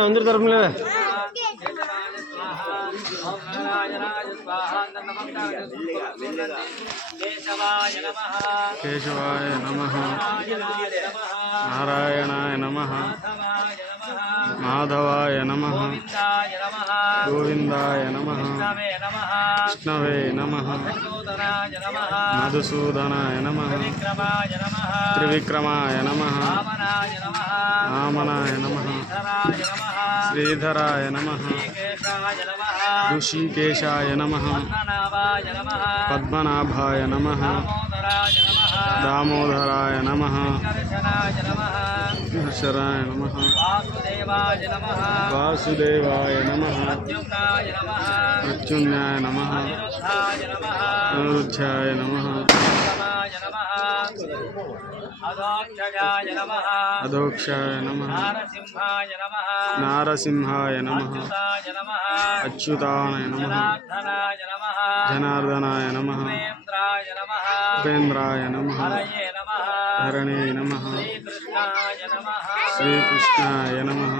అందరి తరపున కేశవాయ నమః నారాయణాయ నమః మాధవాయ నమః గోవిందాయ నమః విష్ణవే నమః మధుసూదనాయ నమః త్రివిక్రమాయ నమః వామనాయ నమః శ్రీధరాయ నమః ఋషికేశాయ నమః పద్మనాభాయ నమః దామోదరాయ నమః హర్షరాయ నమః వాసుదేవాయ నమః ప్రత్యుమ్నాయ నమః అనిరుద్ధాయ నమః అధోక్షాయ నమః నారసింహాయ నమః అచ్యుతాయ నమః జనార్దనాయ నమః ఉపేంద్రాయ నమః ధరణే నమః శ్రీకృష్ణాయ నమః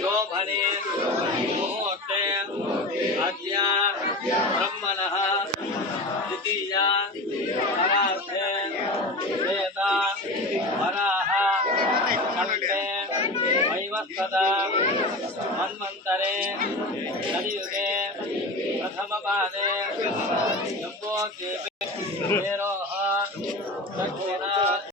शोभने मुहूर्ते अद्य ब्रह्मणः द्वितीया परार्थे श्वेता वराह कण्ठे वैवस्वता मन्वन्तरे कलियुगे प्रथमपादे जम्बोद्वीपे तेरोः दक्षिणा